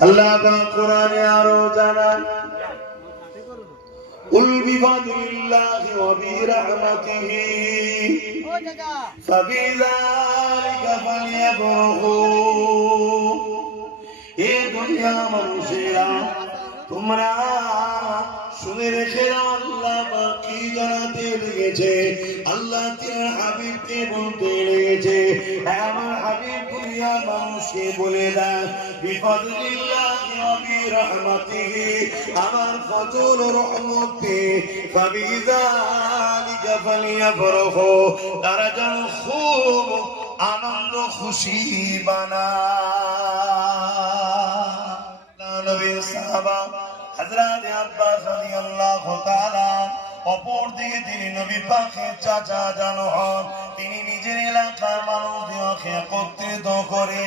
আল্লাহ পাক কোরআনে আরো জানান কুল বিফাদলিল্লাহি ওয়া বিরহমাতিহি ফাবিযালিকা ফালইফরাহু। এ দুনিয়া মানুষেরা তোমরা শুনে রেখে আল্লাহ পাক কি জানাতে লেগেছে, আল্লাহ তার হাবিবকে বলতে লেগেছে, আমার হাবিব দুনিয়া মানুষকে বলে দেন বিফাদলিল্লাহি ওয়া বিরহমাতিহি, আমার ফজল ও রহমতে ফাবিযালিকা ফালইফরাহু, তারা যেন খুব আনন্দ খুশি বানায়। নবীর সাহাবা হযরত আব্বাস রাদিয়াল্লাহু তাআলা, অপর দিকে তিনি নবী পাকের চাচা জানো হন, তিনি নিজের এলাকার মানুষদেরকে একত্রিত করে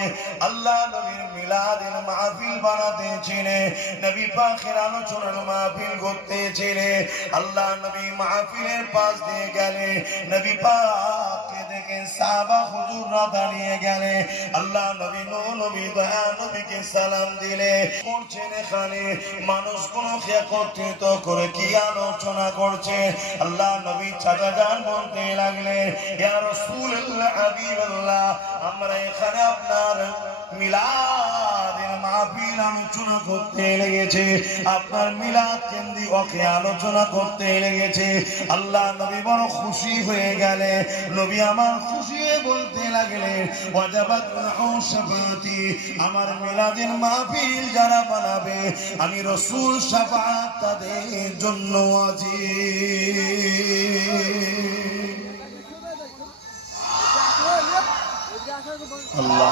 আল্লাহ নবীর মিলাদের মাহফিল বানাতেছিলেন, নবী পাকের আলোচনার মাহফিল করতেছিলেন। আল্লাহ নবী মাহফিলের পাশ দিয়ে গেলে নবী পাককে দেখে সাহাবা হুজুররা দাঁড়িয়ে গেলে, আল্লাহ নবী নবী দয়া নবীকে সালাম দিলে। করছেন এখানে মানুষগুলোকে একত্রিত করে কি আলোচনা করছে, আল্লাহ নবী চাচা জান বলতে লাগলেন, ইয়া রাসূলুল্লাহ হাবিবাল্লাহ, আমরা এখানে আপনার মিলাদের মাহফিল আলোচনা করতে লেগেছে, আপনার মিলাদ কেন্দ্রিক ওকে আলোচনা করতে লেগেছে। আল্লাহ নবী বড় খুশি হয়ে গেলে, নবী আমার খুশি হয়ে বলতে লাগলেন, ওয়াজাবাত লাহু শাফাআতি, আমার মিলাদের মাহফিল যারা বানাবে আমি রাসূল শাফাআত তাদের জন্য ওয়াজিব। আল্লাহ